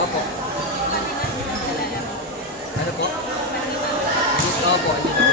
Opo. Ano po? Opo, hindi na po.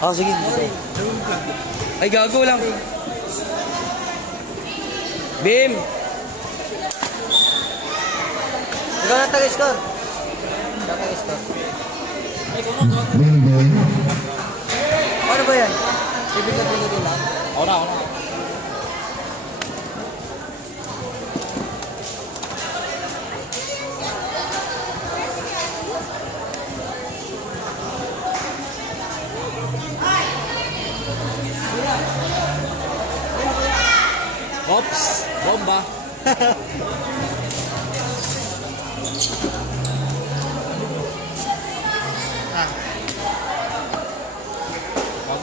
Oh, sige. Ay, gago lang. Bim! Ikaw na taga-score. Taga-score. Ano ba yan? Ibigay nila. Ako na. Ops! Bomba!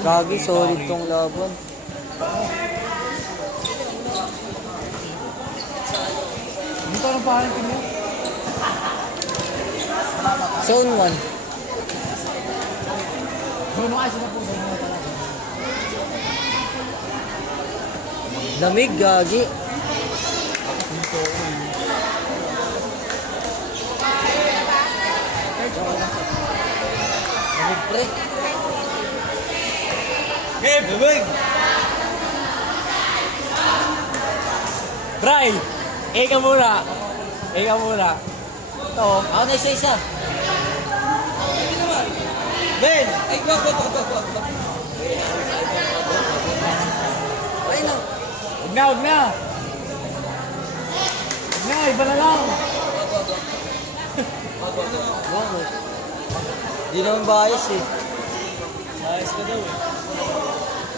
Gagi, solid tong laban. Hindi pa rin parang pinyo. Zone 1. Zone 1 sila po. Zone 1 talaga. Lamig, gagi. Lamig, pre. Game! Bubig! Bray! Ika muna! Ito. Ako na isa-isa. Ben! Ay, go. Ay, no. Huwag na! Iba na lang! Bakit? Di naman bias eh. Ayos ka daw eh.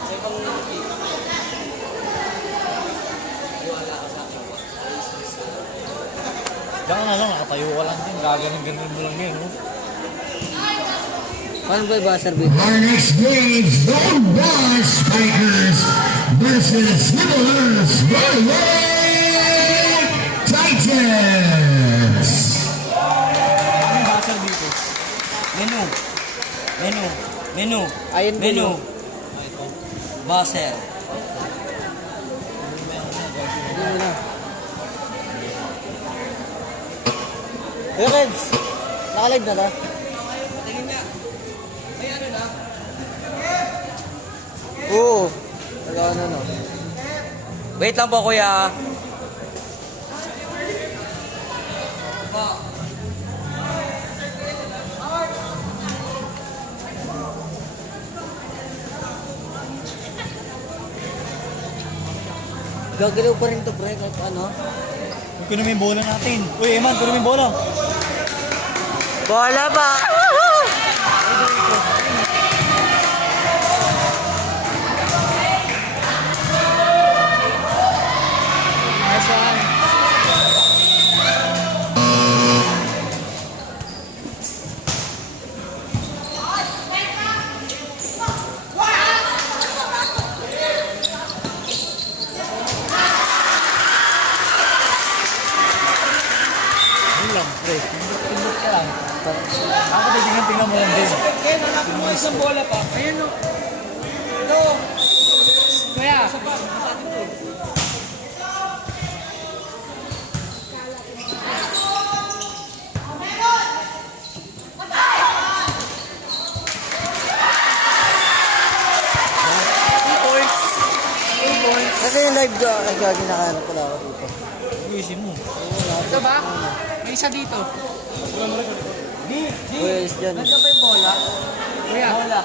Sa ibang Diyan na lang, nakatayo ka lang din. Gaganin mo lang yun, no? paano ba yung buzzer beat? Our next game, Zone Bar Strikers versus Nibblers Runaway Titans. Ano yung buzzer dito? Menu. Ayun po Menu. yun. Buzzer. Hindi mo na. Hey, Keds! Nakalag na ta? Oo. Wala na no. Wait lang po, kuya. Gagalaw pa rin to, pre, kahit ano. Kunin mo yung bola natin. Uy, Eman, kunin mo yung bola. Bola ba? Nice one. Yun lang, pre. Pindot ka lang. Ako tingnan mo lang din. Isang bola pa. Ayun o. Ito. Kuya. Kasi yung live gagi nakahanap pala ako dito. Uwisin mo. Ito ba? May isa dito. Pues dyan. Nandiyan ba yung bola? Kuya. Bola.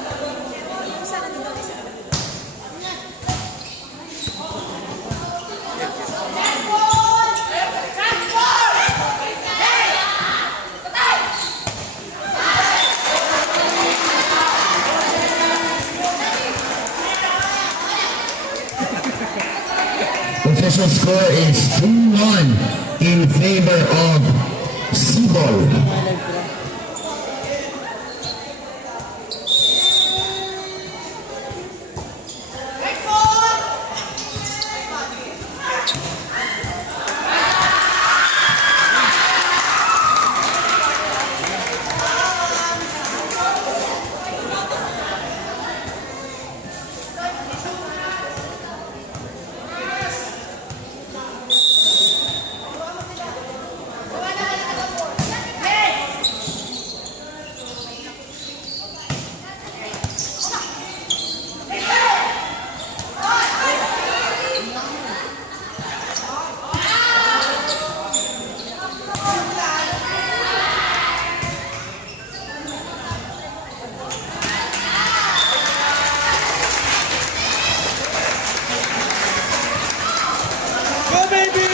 Official score is 2-1 in favor of Sibol. Go, baby!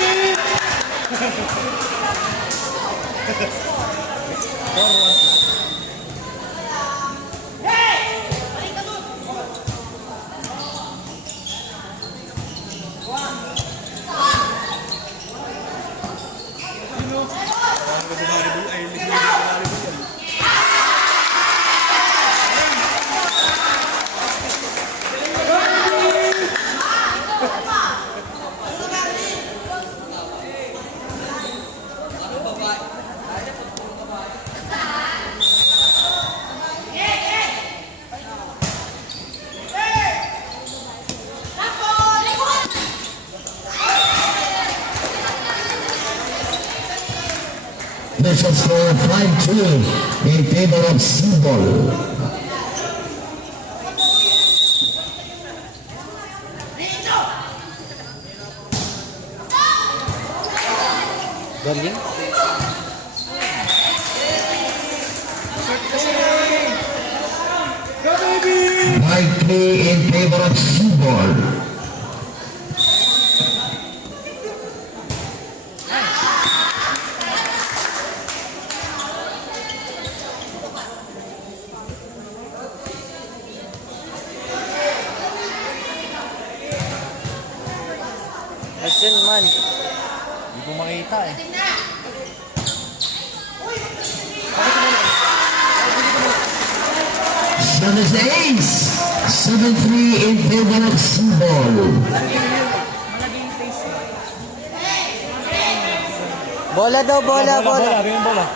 Official score 5-2 in favor of Sibol. Galing. Go, baby! 5-3 in favor of Sibol. Action man. Hindi ko makita eh. Service ace. 7-3 in favor of Sibol. Bola daw, bola, bola. Bola, yung bola.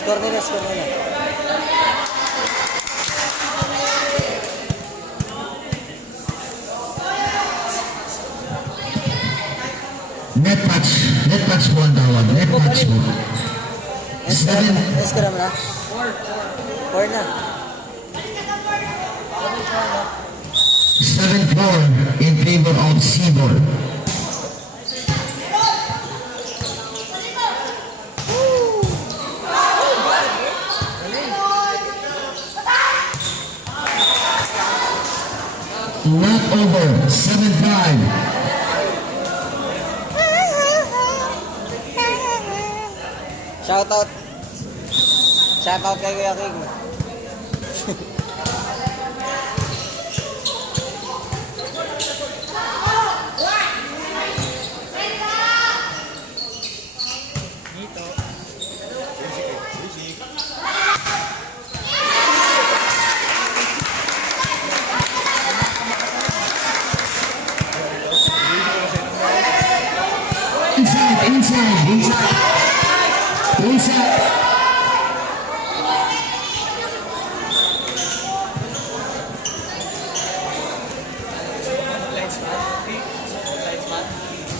Score nila, score nila. Net match po ang tawag. Net match po. Seven. Score naman na. 4 na. 7-4 in favor of Sibol. Not over. 7-5. Shoutout. Shoutout kay Kuya King. Inside.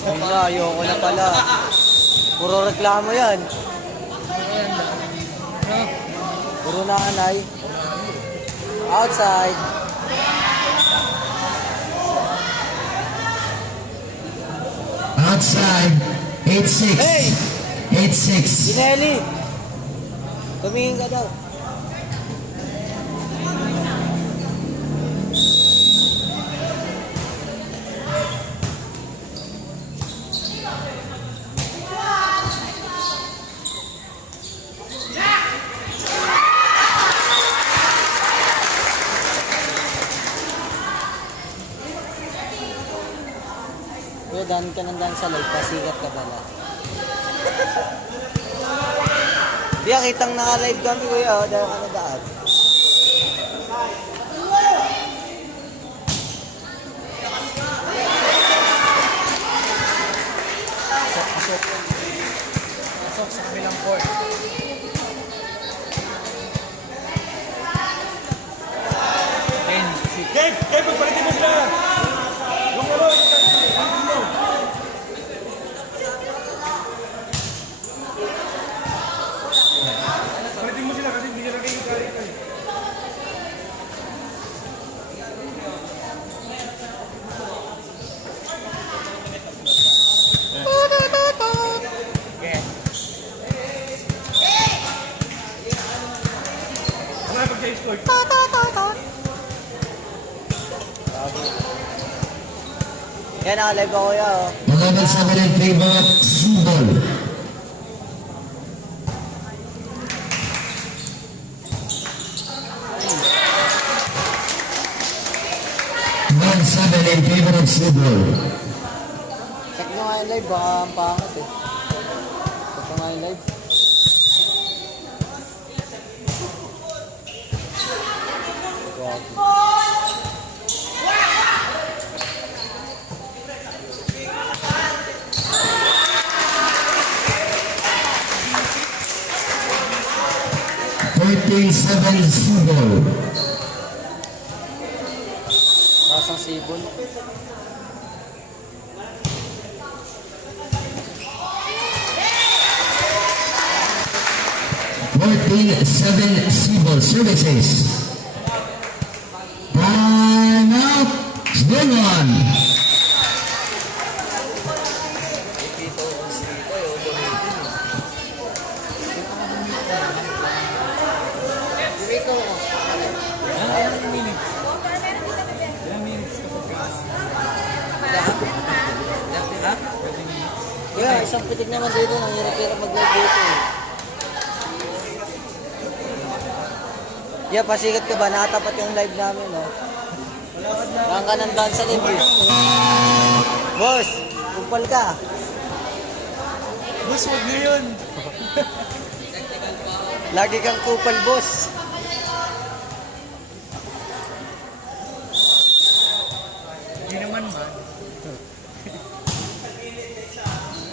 Ayun na, ayoko na pala. Puro reklamo yan. Puro na anay. Outside. Outside. 8-6. Hey! 8-6. Ginelli! Tumingin ka daw. Kuya, daan ka nang daan sa live, pasigat ka pala. Di, kitang naka-live kami, kuya. O, dahil ka na daan. Pasok sa kabilang court. Dave! Dave, magpalitin mo sila! Yung laro! Palitin mo sila kasi hindi nila kayo galit. Wala pag-score. Yan, naka-live ako, kuya. O. 11-7 in favor of Sibol. Seven in favor of Sibol. Check nyo nga yung live, baka ang pangat eh. Check nyo nga yung live. Grabe. 13-7 Sibol. Kasang sibol. Sibol services. Time out. Still on. Kuya, isang pitik naman dito. Nang hirap-hirap mag-live dito eh. Yeah, pasikat ka ba? Nakatapat yung live namin, no? Daan ka ng daan sa live, eh. Boss, kupal ka. Boss, wag na yun. Lagi kang kupal, boss. Hindi naman man.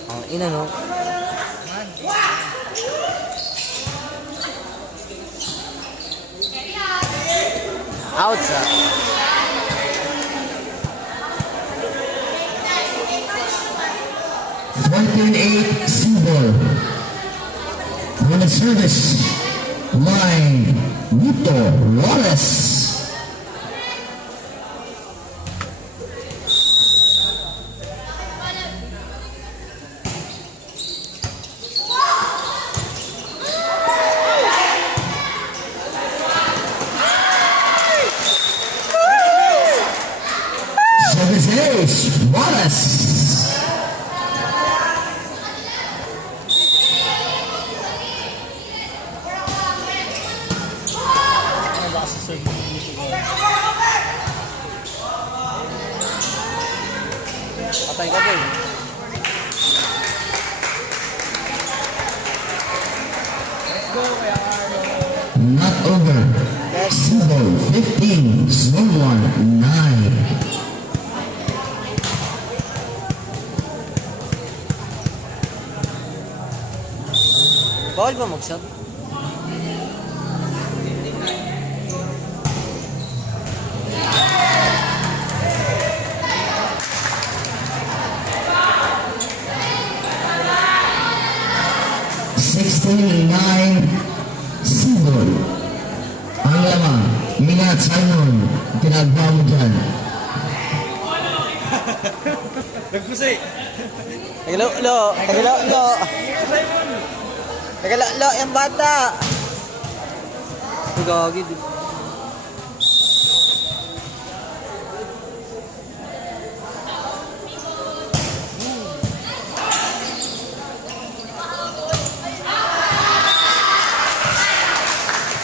Ang ina, no? Outside. Eight Sibol. On the service line, Nito Wallace. Service ace, Wallace. Patay ka, boy. Not over. Sibol 15, Zone 1, 9. Bawal ba mag-sub? Nine Sibol. Ang lamang, shot, Simon. Tinagba mo dyan. Nagkusay. Tagalo-lo. Tagalo-lo. Tagalo-lo yung bata. Gagi.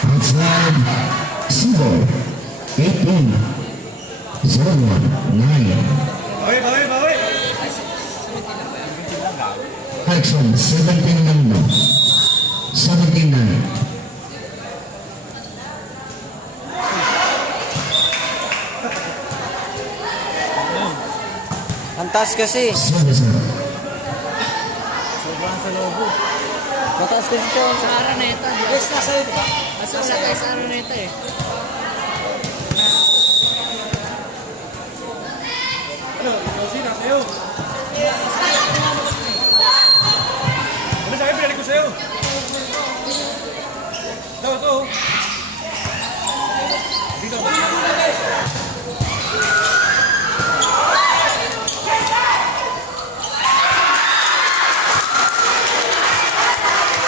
Outside, Sibol. 18. Zone 1, 9. Bawi. Clarkson, 17 lang daw. 17 na. Ang taas kasi. Sobrang. Sobrang sa lobo. Mataas kasi siya. Sa Araneta. Yes, nasa ito ba? Mas wala tayo sa Araneta eh. Ano? Ikaw na sa'yo. Ano sa'yo? Pinalik ko sa'yo. Ito. Dito.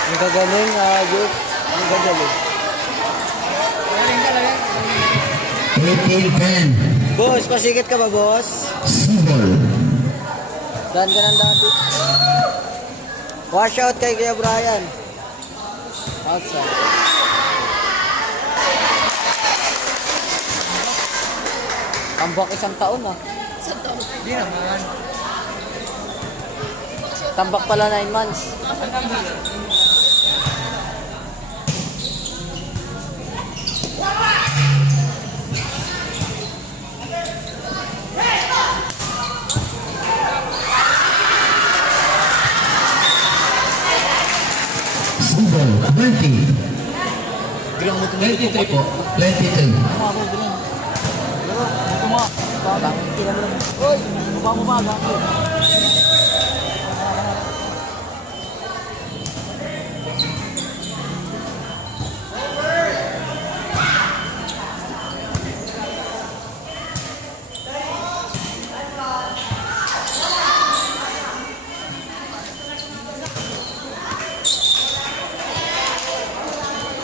Ang gagaling, Jake. Ang gagaling. Galing talaga. 18-10. Boss, pasikit ka ba, boss? Sibol. Daan ka ng dati. Wash out kay Kuya Brian. Outside. Tambak isang taon, ah. Hindi naman. Tambak pala 9 months. Sibol, 20. 23 po. 23.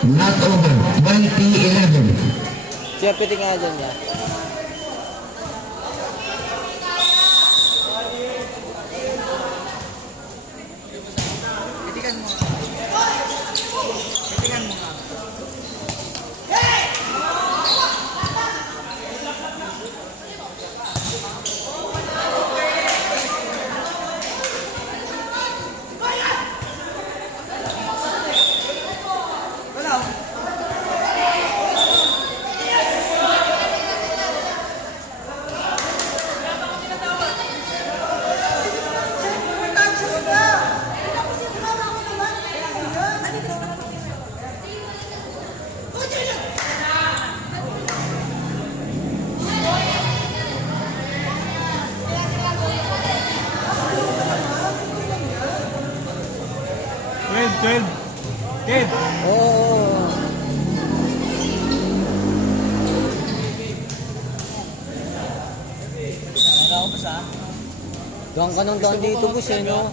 Not over. 20-11. Siya piti nga dyan niya. Titigan mo. Titigan mo. Kid. Oo. Doon ka nang doon dito, boss, eh, no?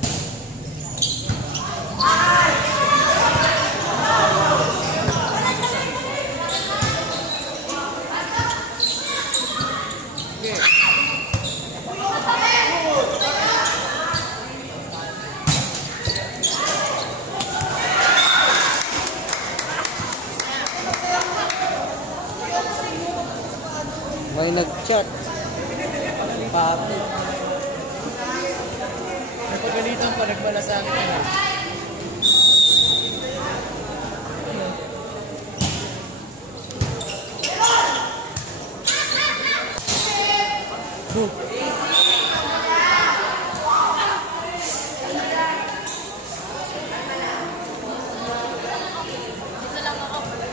May nag-chat. Papi. Napagalitan pa, nagbala sa akin.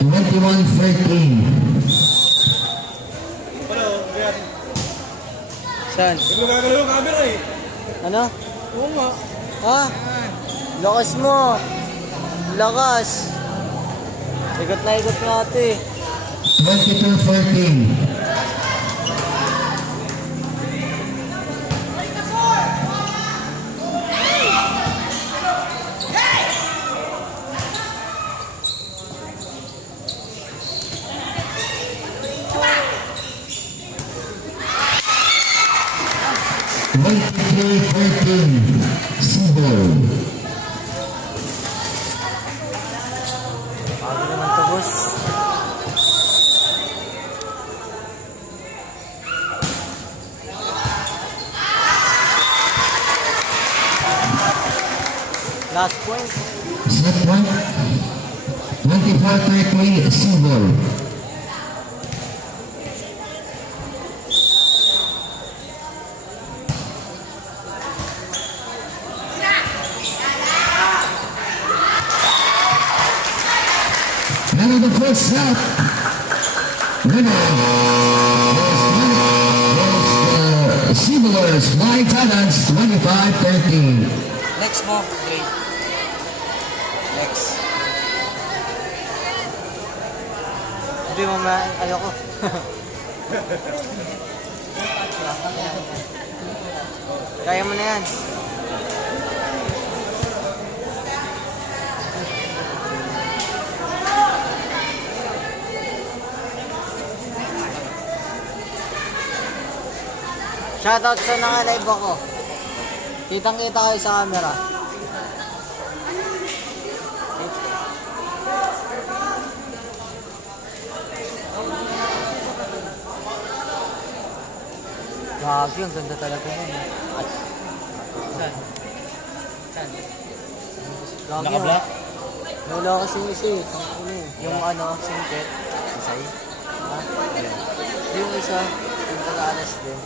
Twenty-one 13. Saan? Naglugar yung camera eh. Ano? Oo nga. Ha? Lakas mo. Lakas. Ikot na ikot nga ito eh. 22-14. Twenty-three, 13, Sibol. Bago naman to, boss. Last point. Set point. 24-13, Sibol. And in the first set, winner is the Sibolers Flying Titans 25-13. Next mo, great. Next. Hindi mo ayoko. Kaya mo na yan. Shoutout sa naka-live ako. Kitang-kita kayo sa camera. Grabe, ang ganda talaga yun. At, Saan? Saan? grabe Naka-black? yun. Wala kasi isa eh. Yung ano, singket. Isay. Ha? Yung isa, yung pag-alas din.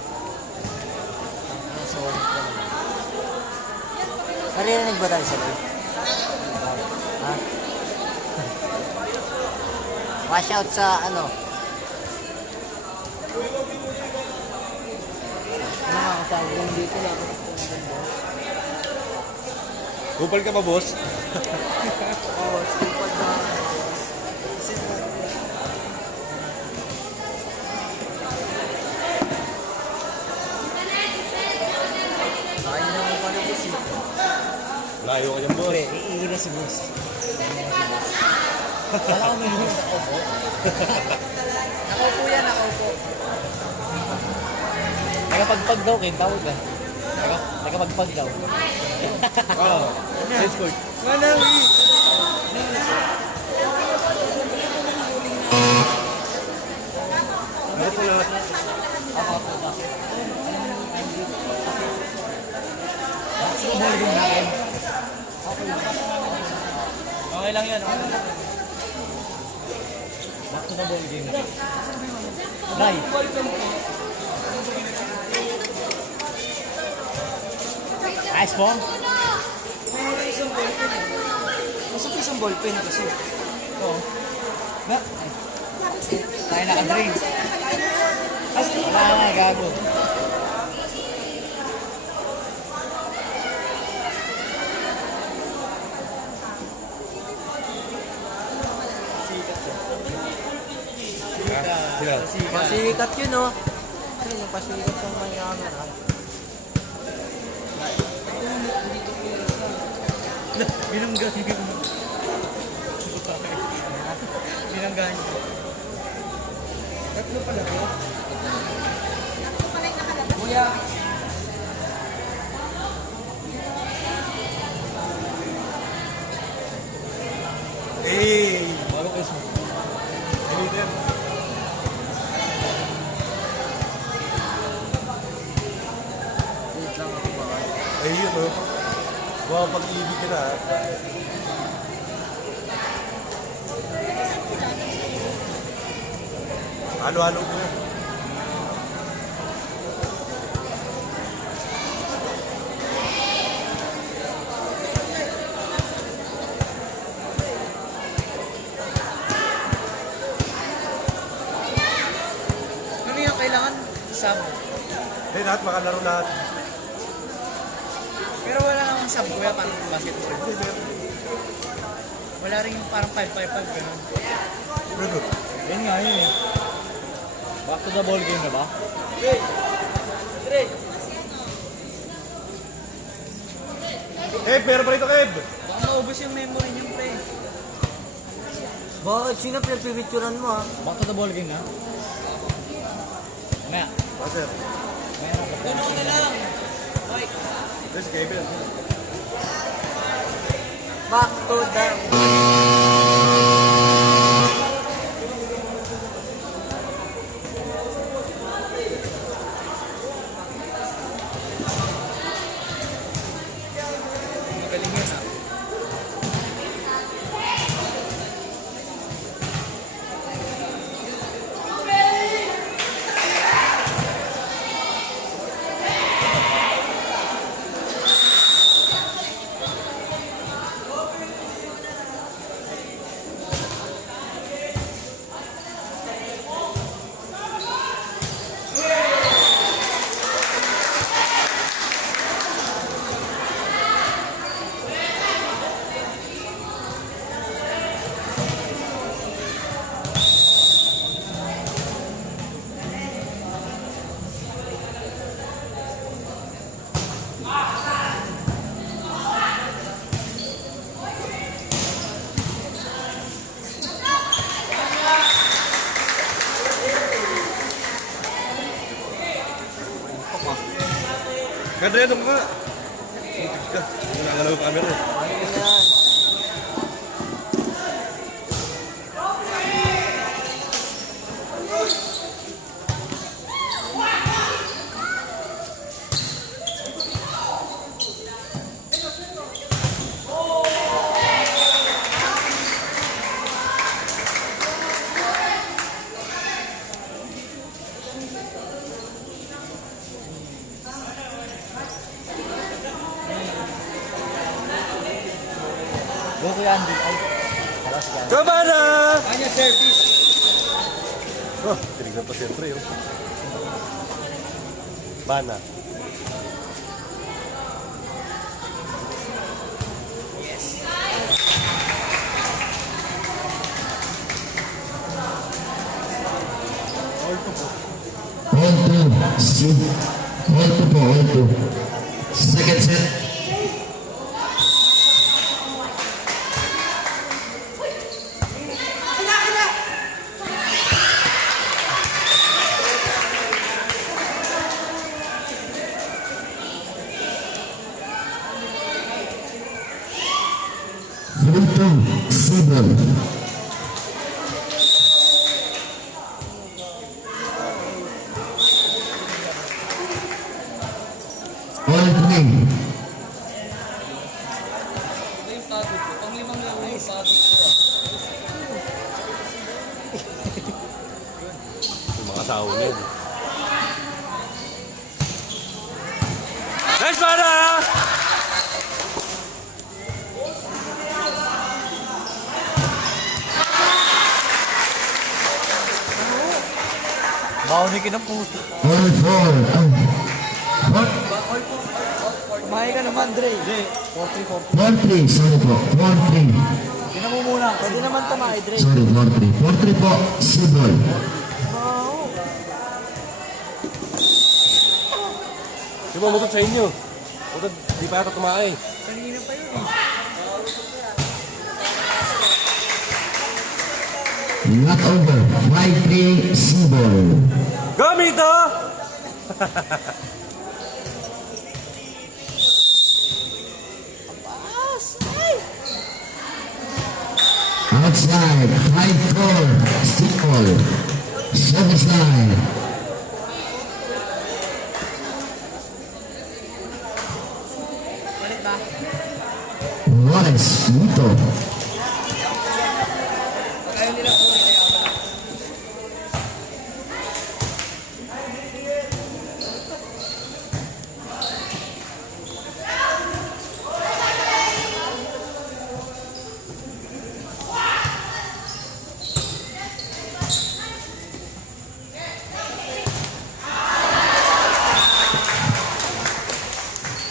Ang solid ka naman. Narinig ba tayo sa live? Ha? Wash out sa ano? Ano nga kasama lang dito lang. Kupal ka ba, boss? Oo, stupid na. Kain na ako pala boss eh. Layo ka dyan, boss. Pre, iiga si boss. Wala ko may boss ako po. Nakaupo yan, nakaupo. Nagapagpag daw, Ken. Tawag ka. Nagapagpag daw. Oo. Let's go. Manawi! Ano po lahat? Okay lang yan, okay lang. Back to the ball game. Dai. Nice po. Masok isang ballpen kasi. Oo. Na? Tayo naka-drain. Wala nga, gago. Sila. Pasikat yun oh. Ayun, pasikat yung may camera. Binanggahan mo. Binanggahan mo. Tatlo pala ko. Kuya. Hey! Bago kayo sa... Ganito. Wait lang ako ba? Ay, yun o. Mga pag-ibig ka na. Halo-halo ko yan. Ano yung kailangan? Sub. Hey, lahat makalaro lahat. Pero wala namang sub, kuya, pang basketball. Wala rin yung parang 5-5-5 gano'n. Pero, Yun nga yun eh. Back to the ball game na ba? Kev, meron pa rito, Kev. Baka maubos yung memory niyo, pre. Bakit? Sino pinagpipicturan mo ha? Back to the ball game na. Mamaya. Sir. Ganun na lang. Mike. Yes, Kev. Back to the... Magaling yan, ah. Kadre, doon ka. Sutik ka. Hindi na galaw yung camera. Ano yan? Go Kuya Andy. Ay. Hello, si Andy. Tama na! Kanya service. Oh, tinignan pa siyempre yun. Bana. All two. All two po, all two. Second set. Three-two, Sibol. All three. Ito yung pagod ko. Pang-limang laro yung pagod ko, ah. Yung mga sahon yun. Nice, Bana! Maunikin ang puto. All four. Kumain ka naman, Dre. Hindi. 4-3-4. Four three, sorry po. Four three. Tinan mo muna. Pwede naman tamahay, Dre. Sorry, four three. Four three po, Sibol. Yung mga mutot sa inyo. Mutot, di pa yata tumakay. Kanina pa yun, eh. Not over. 5-3, Sibol. Gamito! Outside, 5-4, Sibol. Service line. Palit ba? Wallace, Nito. Pag ayaw nila po, nila.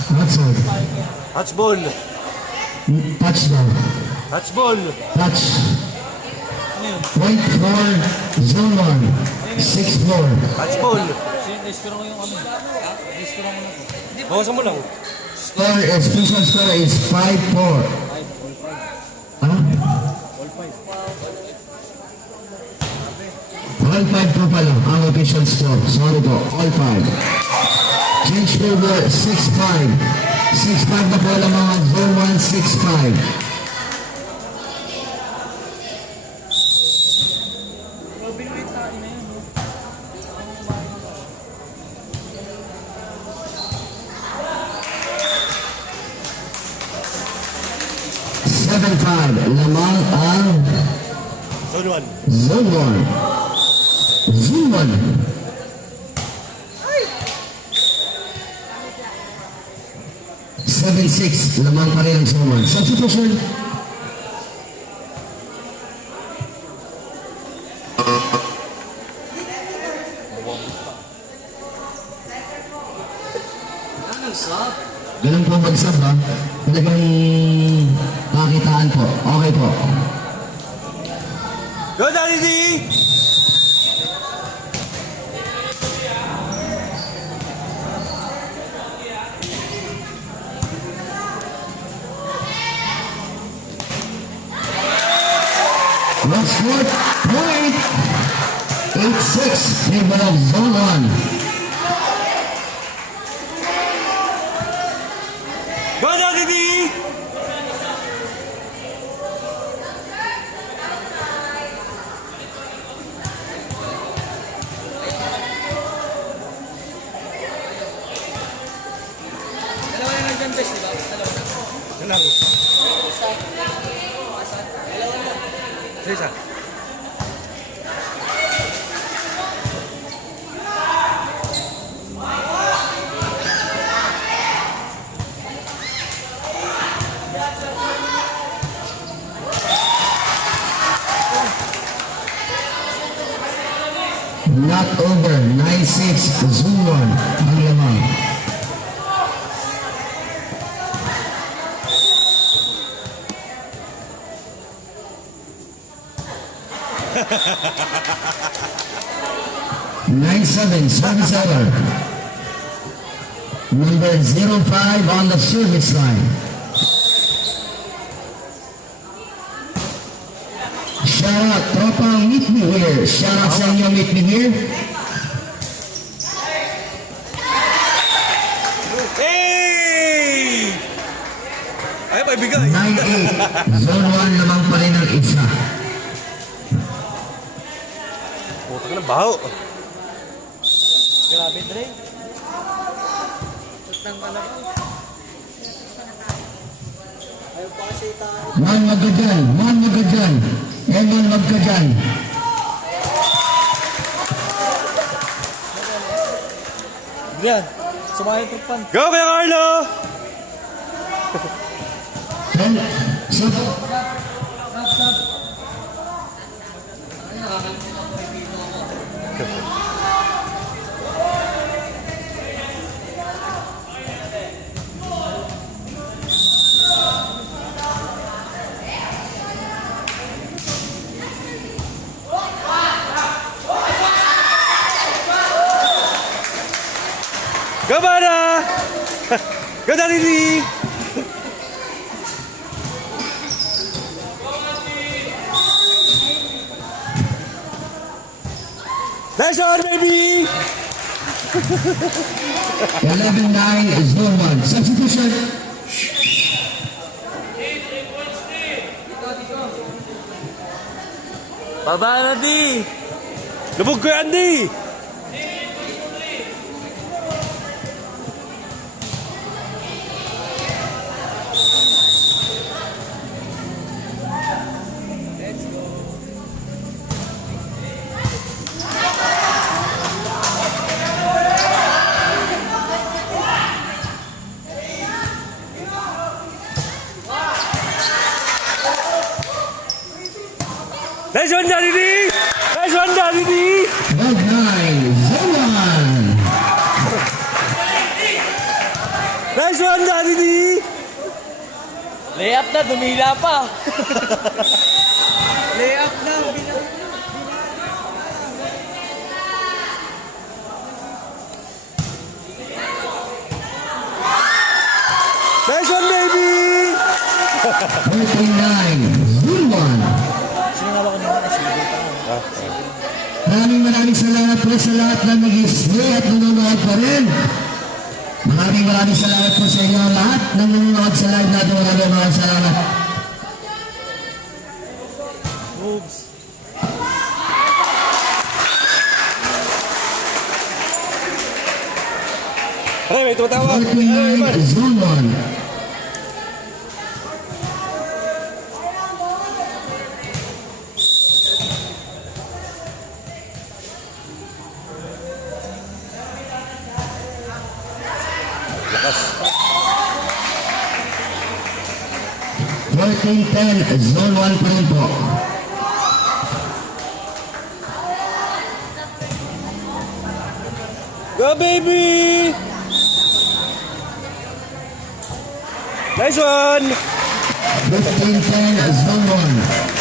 Outside. Touch ball. Touchdown. Touch ball. Touch. Ano yun? Point for Zone 1. 6-4. Catch ball. Iskura mo yung ano. Iskura mo na to. Bawasan mo lang. Score is, official score is 5-4. Huh? All 5 po pala ang official score. Sorry po, all 5. Change over 6-5. 6-5 na po lang mga Zone 1, 6-5. Seven five, lamang ang Zone 1. Zone 1. Zone 1. Seven six, lamang pa rin ang Zone 1. Substitution. Anong sub? Ganun po mag-sub ha. Talagang kakitaan po. Okay po. Go, Daddy D! Last score, point. 8-6, favor of Zone 1. Go, Daddy D! Dalawa na nandyan, best, di ba? Dalawa na. Yan lang. Isa. Not over, 9-6, Zone 1. Ang lamang. Nine seven, service error. Number 05 on the service line. Shout out, tropang meet me here. Shout out sa inyo, meet me here. Hey! Ay, paibigay. 9-8, Zone 1 lamang pa rin ang isa. Puta ka ng baho. Grabe, Dre. Tutang ka na ba? Ayaw pa kasi tayo. Man magkadyan, man magkadyan. Man magkadyan. Yan. Sumayo yung trupan. Go, Kuya Carlo! Ten, sub, Go, Bada! Go, Daddy D! Nice one, baby! 11-9, Zone 1. Substitution. Baba na, di! Lubog ko yan, di! Nice one, Daddy D! Nice one, Daddy D! 12-9, Zone 1. Nice one, Daddy D! Layup na, dumila pa. Layup na. Maraming salamat po sa lahat na nag-stay at nanonood pa rin. Maraming salamat po sa inyo lahat na nanonood sa live natin. Maraming salamat. Moves. Aray, may tumatawag. 49 Zone 1. Lakas. 14-10, Zone 1 pa rin po. Go, baby! Nice one! 15-10, Zone 1.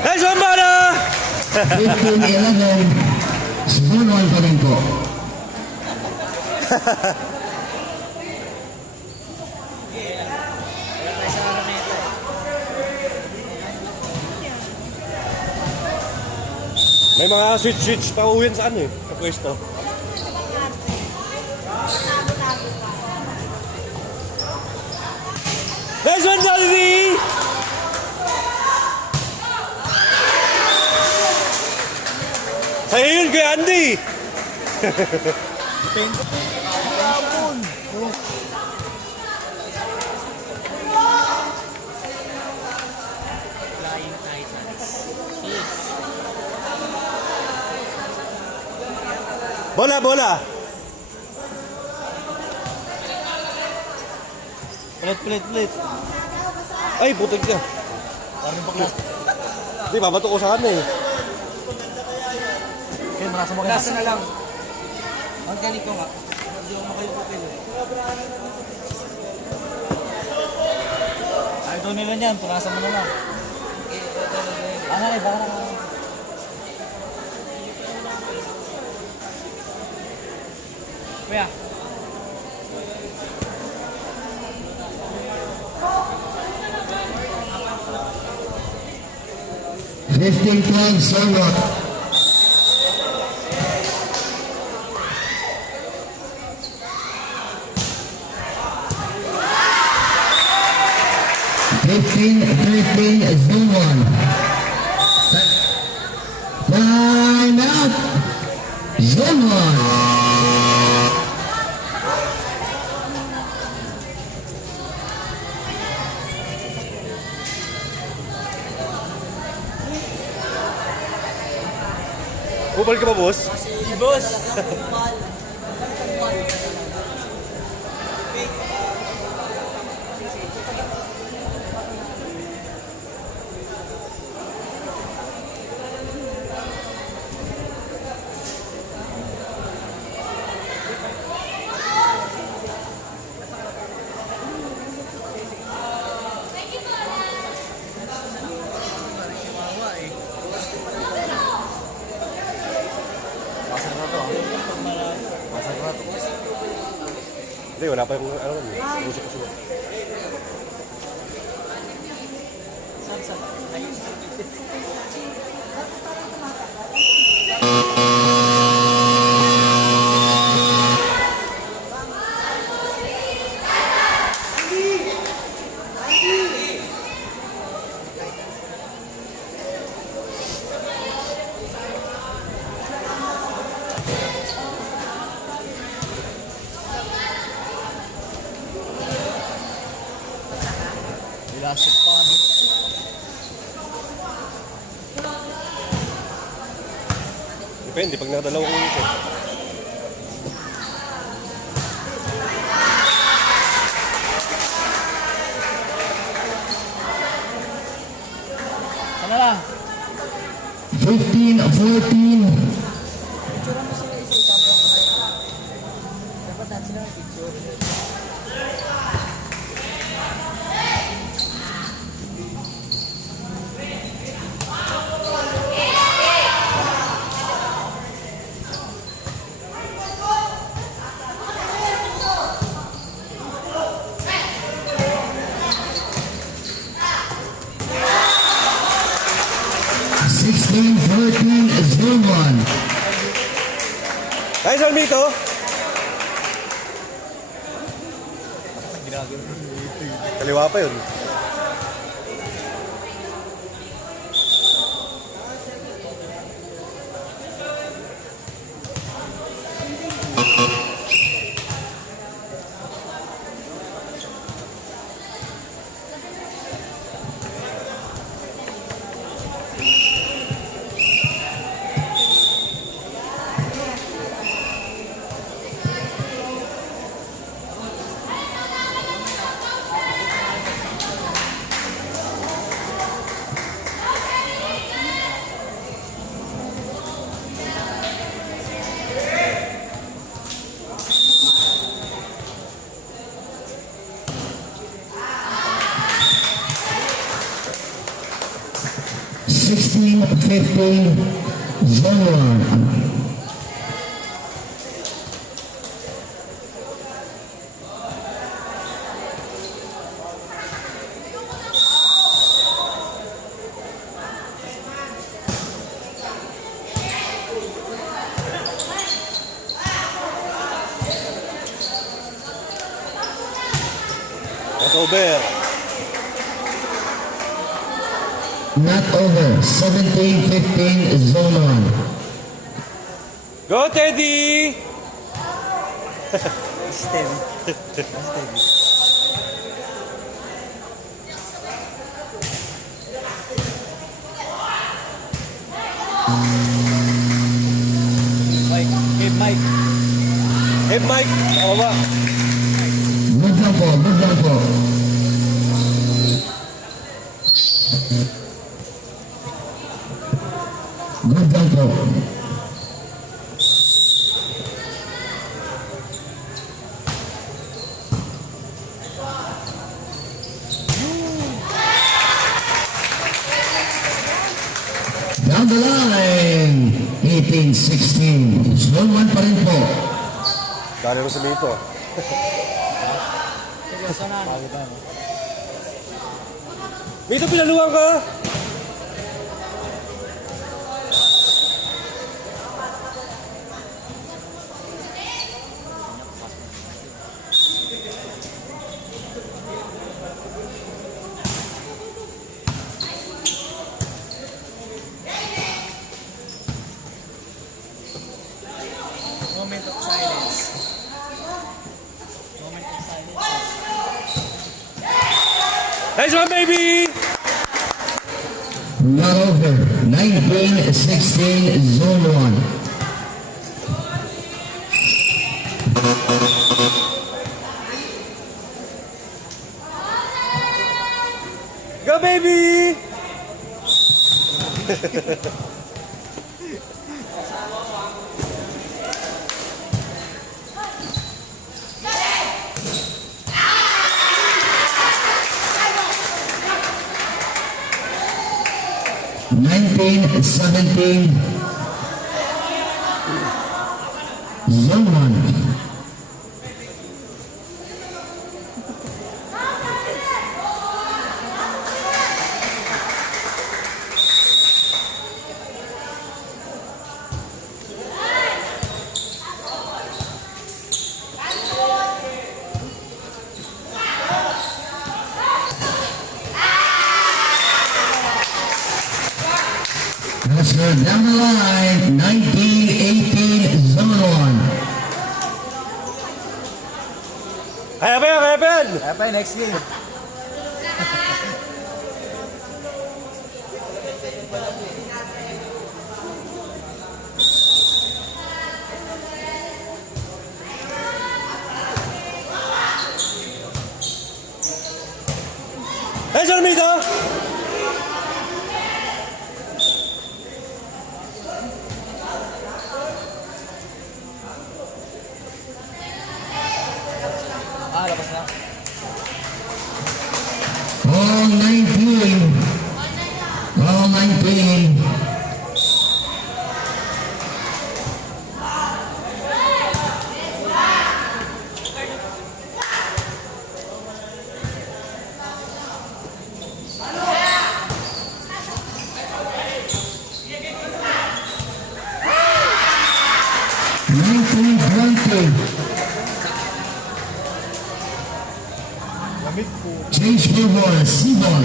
Nice one, Bada! 15-11, Zone 1 pa rin po. May mga switch pa uwin sa ano eh, sa pwesto. Nice one, Jollibee! Sa'yo yun, Kuya Andy! Flying Titans. Yes. Bola, bola! Plate. Ay, putig ka. Parang baklas. Hindi, babato ko sa kanya eh. Okay, marasa mo Lasa na lang. Ang ganito nga. Hindi ako makayupupil. Ayaw nila niyan, punasa mo na lang. Baka na. Kuya. Fifteen points, Zone 1. Fifteen, 13, Zone 1. Time out. Zone 1. Bubal ka ba, boss? Boss! Hindi, wala pa yung ano, usok ko siya. Elastic pa, no? Depende, pag nakadalaw ko ito. Sana lang. 15, 14. lahat sila ng picture. Sixteen, 14, zone 1. Nice one, Mito. Kaliwa pa yun. Sixteen, 15, zone 1. That's over. Not over. 17, 15, zone 1. Go, Teddy! Steady. Steady. Mike. Hey, Mike. Hey, Mike! Kawawa. Good lang po, good lang po. Good lang po. Down the line, 18-16. Zone 1 pa rin po. Dali mo sa Mito. Seryoso na. Bakit ba? Mito, pinaluhan ka! Moment of silence. Moment of silence. Nice one, baby! Not over. 19-16, zone 1. Go, baby! Nineteen, 17, zone 1. Let's go down the line, 19-18, zone 1. Kaya pa yan, kaya pa yan! Kaya pa yung next game. Nice one, Mito! labas na. All 19. All 19. Lamit po. Change for ball, C-ball.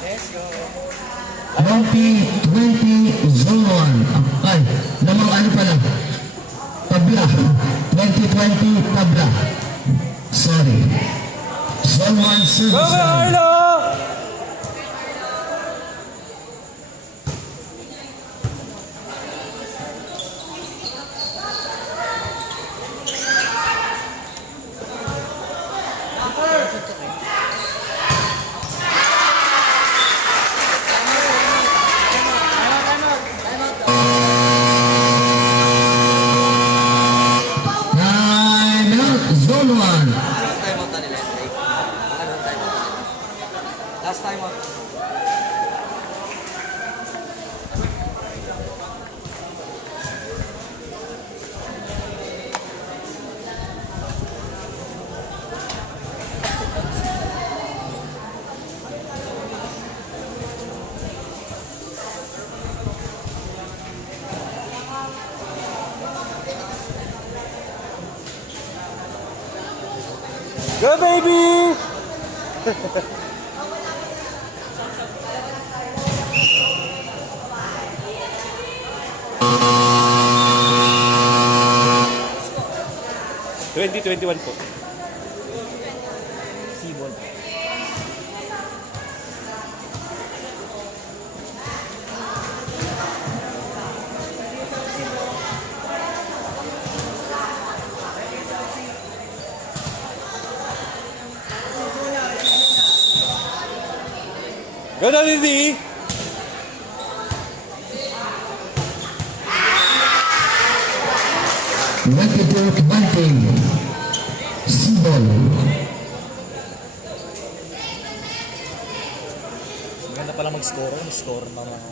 Let's go. 2020 Zone 1. Ay, namang ano pala? Tabla. 2020 tabla. Sorry. Zone 1 service Go, line. Carlo! Time out. Zone 1. Time out na nila. Like, ano time out? Last time out. Go, baby! Twenty 21 po. Sibol. Go na, Didi! C-ball. Maganda pala mag-score. Mag-score na lang ako.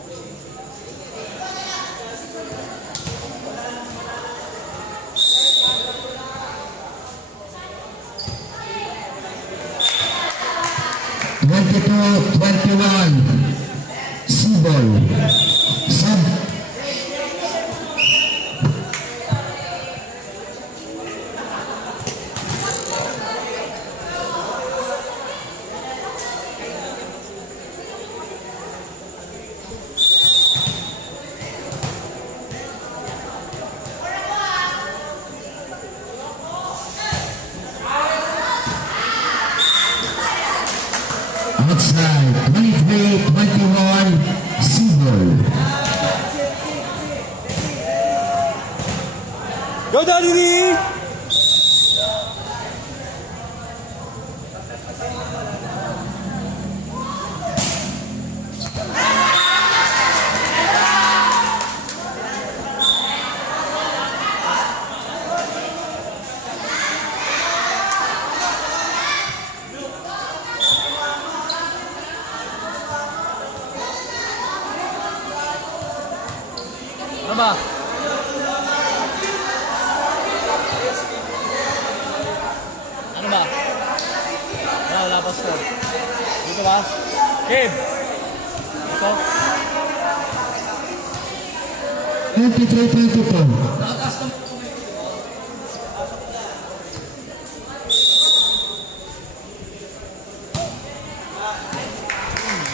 C-ball. Sub. Outside, 23-21, C-ball. Go na, Didi! Ano ba? Ano ba? Wala pa score. Dito ba? Game! Ito? 23-22.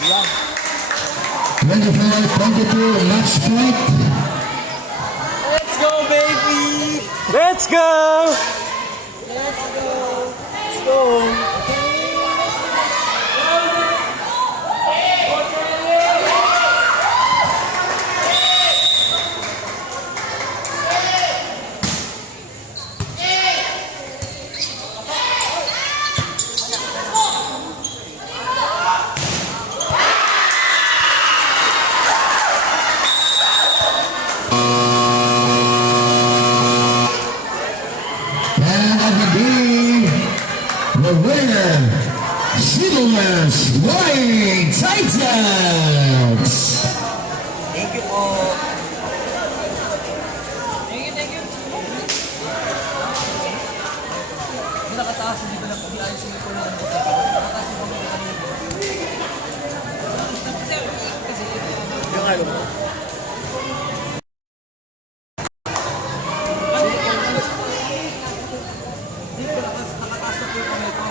Yan. 24-22, match point. Let's go, baby! Let's go! Let's go! Let's go! Silver's White Titans. Thank you po. Thank you. Hindi nakataas, hindi ko lang ayos yung ito lang. Nakataas yung mga kanina. Yung ano mo. Nakataas na po yung kamay ko.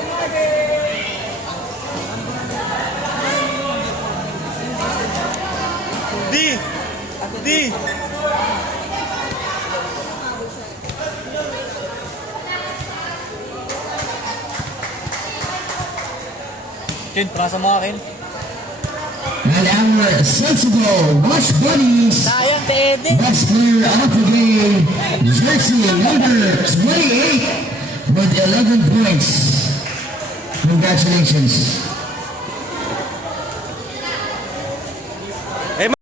Di! Ken, trasa mo akin. And our sensible watch buddies. Sayang, te Ede. Best player of the game, jersey number 28 with 11 points. Congratulations.